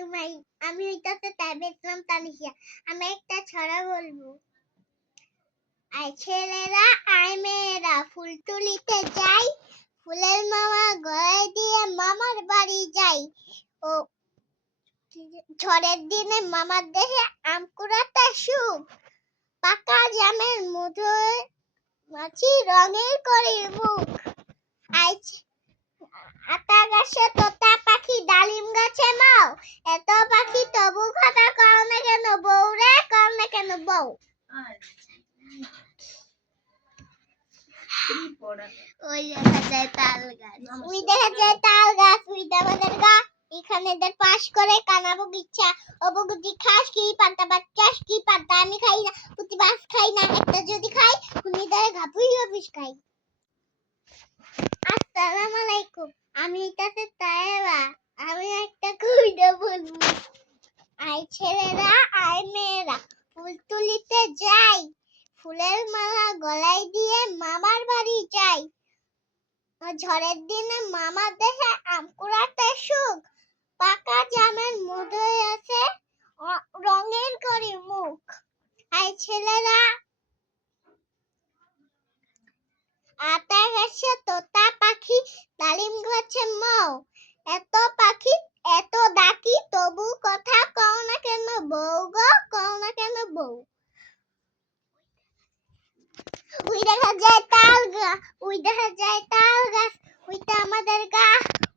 আলাইকুম ভাই। আমি হইতাছে তাইবেতরাম তানিশা। আমি একটা ছড়া বলবো। আয় ছেলেরা আয় মেয়েরা ফুল তুলিতে যাই, ফুলের মালা গলায় দিয়ে মামার বাড়ি যাই। ও ঝড়ের দিনে মামার দেহে আম কুড়াতে সুখ, পাকা জামের মধুর মাছি রঙের করে মুখ। আয় আতা গাছে তোতা পাখি ডালিম গাছে মাও, এত পাখি তবু কথা কও না কেন বউ রে, কও না কেন বউ। ওই দেখা যায় তাল গাছ, ওই দেখা যায় তাল গাছ, ওই আমাদের গা এখানে এদের পাশ করে কানা বগিচা। ও বগুটি খাস কি পান্তা ভাত খাস কি, পান্তা আমি খাই না, পুঁটি মাছ খাই না, একটা যদি খাই খুনি ধরে ঘাপুই ঘাপুস খাই। আসসালামু আলাইকুম। আমি তাতে তায়েবা। আমি একটা কবিতা বলবো। আয় ছেলেরা আয় মেয়েরা ফুল তুলিতে যাই, ফুলের মালা গলায় দিয়ে মামার বাড়ি যাই। ঝড়ের দিনে মামার দেহে আম কুড়াতে সুখ, পাকা জামের মধু আছে রঙের করে মুখ। আয় ছেলেরা আতা গাছে তোতা পাখি ডালিম গাছে মাও, এত পাখি এত ডাকি তবু কথা কও না কেন বউ গো, কও না কেন বউ। ওই দেখা যায় তাল গাছ, ওই দেখা যায় তাল গাছ, ওইটা আমাদের গা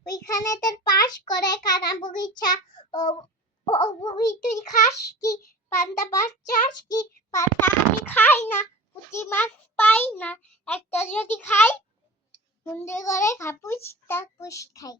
ওইখানে তোর পাশ করে কানা বগিচা। ও ওই তুই খাস কি পান্তা ভাত চাস কি, পান্তা আমি খাই না, পুঁটি মাছ পাই না, একটা যদি খাই সুন্দর করে ঘাপুস তাপুস খাই।